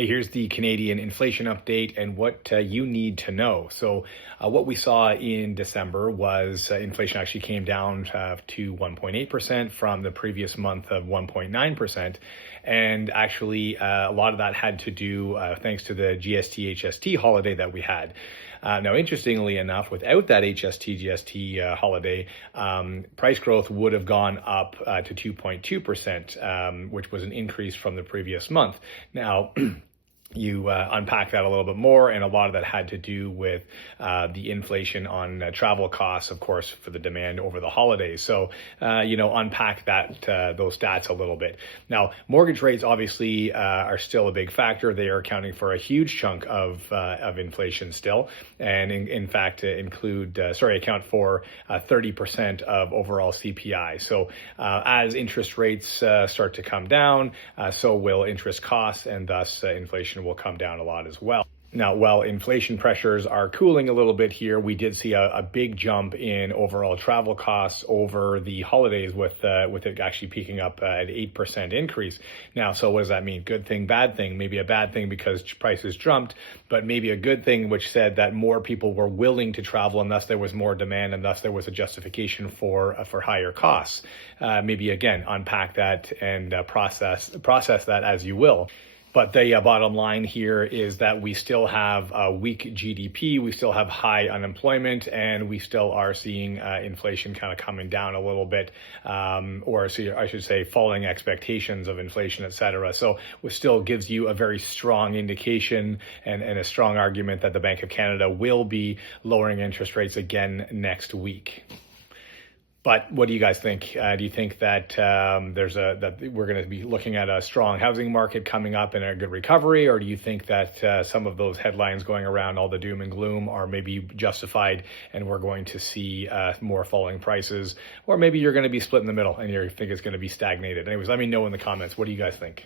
Hey, here's the Canadian inflation update and what you need to know. So, what we saw in December was inflation actually came down to 1.8% from the previous month of 1.9%. And actually, a lot of that had to do thanks to the GST HST holiday that we had. Now, interestingly enough, without that HST GST holiday, price growth would have gone up to 2.2%, which was an increase from the previous month. Now, you unpack that a little bit more, and a lot of that had to do with the inflation on travel costs, of course, for the demand over the holidays. So, unpack those stats a little bit. Now, mortgage rates obviously are still a big factor. They are accounting for a huge chunk of inflation still, and in fact account for 30% of overall CPI. So, as interest rates start to come down, so will interest costs, and thus inflation will come down a lot as well. Now, while inflation pressures are cooling a little bit here, we did see a big jump in overall travel costs over the holidays with it actually peaking up at 8% increase. Now, so what does that mean? Good thing, bad thing? Maybe a bad thing because prices jumped, but maybe a good thing, which said that more people were willing to travel, and thus there was more demand, and thus there was a justification for higher costs. Maybe again, unpack that and process that as you will. But the bottom line here is that we still have a weak GDP, we still have high unemployment, and we still are seeing inflation kind of coming down a little bit, I should say falling expectations of inflation, et cetera. So it still gives you a very strong indication and a strong argument that the Bank of Canada will be lowering interest rates again next week. But what do you guys think? Do you think that that we're going to be looking at a strong housing market coming up and a good recovery, or do you think that some of those headlines going around, all the doom and gloom, are maybe justified, and we're going to see more falling prices, or maybe you're going to be split in the middle and you think it's going to be stagnated? Anyways, let me know in the comments. What do you guys think?